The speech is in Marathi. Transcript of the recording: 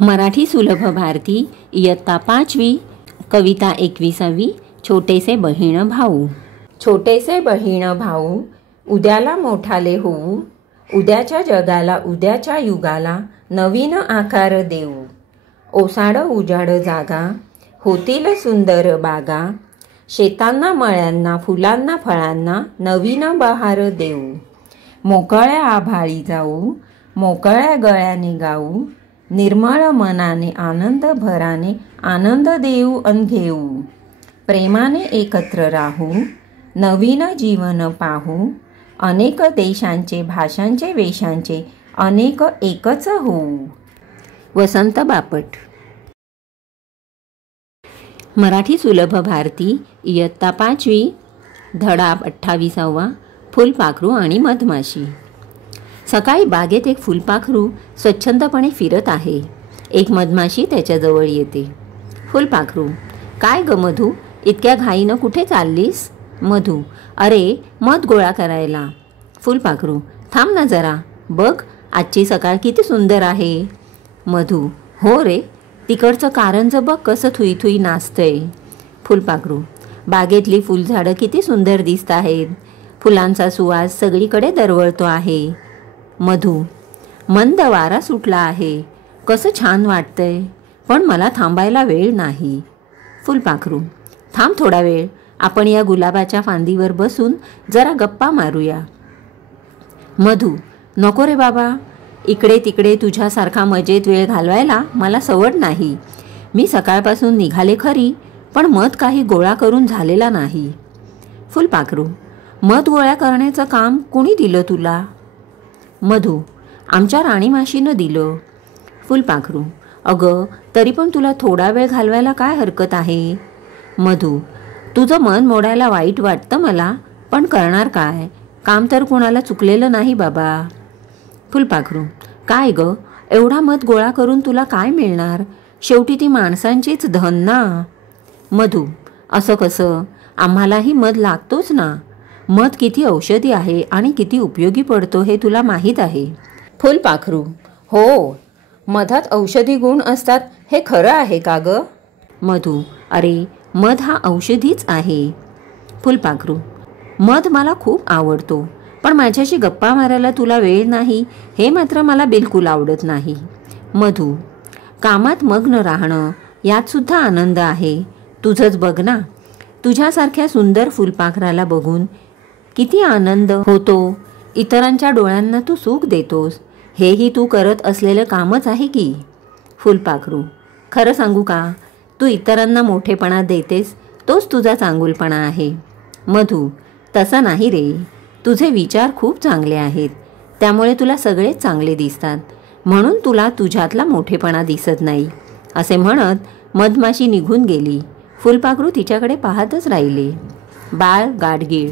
मराठी सुलभ भारती इयत्ता 5वी कविता 21वी छोटेसे बहीण भाऊ। छोटेसे बहीण भाऊ उद्याला मोठाले होऊ, उद्याच्या जगाला उद्याच्या युगाला नवीन आकार देऊ। ओसाड उजाड जागा होतील सुंदर बागा, शेतांना मळ्यांना फुलांना फळांना नवीन बहार देऊ। मोकळ्या आभाळी जाऊ, मोकळ्या गळ्याने गाऊ, निर्मळ मनाने आनंद भराने आनंद देऊ अन घेऊ। प्रेमाने एकत्र राहू, नवीन जीवन पाहू, अनेक देशांचे भाषांचे वेशांचे अनेक एकच होऊ। वसंत बापट। मराठी सुलभ भारती इयत्ता 5वी धडा 28वा फुलपाखरू आणि मधमाशी। सकाळी बागेत एक फुलपाखरू स्वच्छंदपणे फिरत आहे। एक मधमाशी त्याच्याजवळ येते। फुलपाखरू: काय ग मधू, इतक्या घाईनं कुठे चाललीस? मधू: अरे मध गोळा करायला। फुलपाखरू: थांब ना जरा, बघ आजची सकाळ किती सुंदर आहे। मधू: हो रे, तिकडचं कारंज बघ कसं थुई थुई नाचतंय। फुलपाखरू: बागेतली फुलझाडं किती सुंदर दिसत आहेत, फुलांचा सुवास सगळीकडे दरवळतो आहे। मधू: मंद वारा सुटला आहे, कसं छान वाटतंय, पण मला थांबायला वेळ नाही। फुलपाखरू: थांब थोडा वेळ, आपण या गुलाबाच्या फांदीवर बसून जरा गप्पा मारूया। मधू: नको रे बाबा, इकडे तिकडे तुझ्यासारखा मजेत वेळ घालवायला मला सवड नाही। मी सकाळपासून निघाले खरी, पण मध काही गोळा करून झालेला नाही। फुलपाखरू: मध गोळा करण्याचं काम कुणी दिलं तुला? मधू: आमच्या राणीमाशीनं दिलं। फुलपाखरू: अगं तरी पण तुला थोडा वेळ घालवायला काय हरकत आहे? मधू: तुझं मन मोडायला वाईट वाटतं मला, पण करणार काय, काम तर कुणाला चुकलेलं नाही बाबा। फुलपाखरू: काय ग, एवढा मध गोळा करून तुला काय मिळणार, शेवटी ती माणसांचीच धन ना। मधू: असं कसं, आम्हालाही मध लागतोच ना। मध किती औषधी आहे आणि किती उपयोगी पडतो हे तुला माहीत आहे। फुलपाखरू: हो, मधात औषधी गुण असतात हे खरं आहे का ग? मधू: अरे मध हा औषधीच आहे। फुलपाखरू: मध मला खूप आवडतो, पण माझ्याशी गप्पा मारायला तुला वेळ नाही हे मात्र मला बिलकुल आवडत नाही। मधू: कामात मग्न राहणं यात सुद्धा आनंद आहे, तुझंच बघ ना, तुझ्यासारख्या सुंदर फुलपाखराला बघून किती आनंद होतो। इतरांच्या डोळ्यांना तू सुख देतोस, हेही तू करत असलेलं कामच आहे की। फुलपाखरू: खरं सांगू का, तू इतरांना मोठेपणा देतेस तोच तुझा चांगुलपणा आहे। मधू: तसं नाही रे, तुझे विचार खूप चांगले आहेत, त्यामुळे तुला सगळेच चांगले दिसतात, म्हणून तुला तुझ्यातला मोठेपणा दिसत नाही। असे म्हणत मधमाशी निघून गेली। फुलपाखरू तिच्याकडे पाहतच राहिले। बाळ गाडगीळ।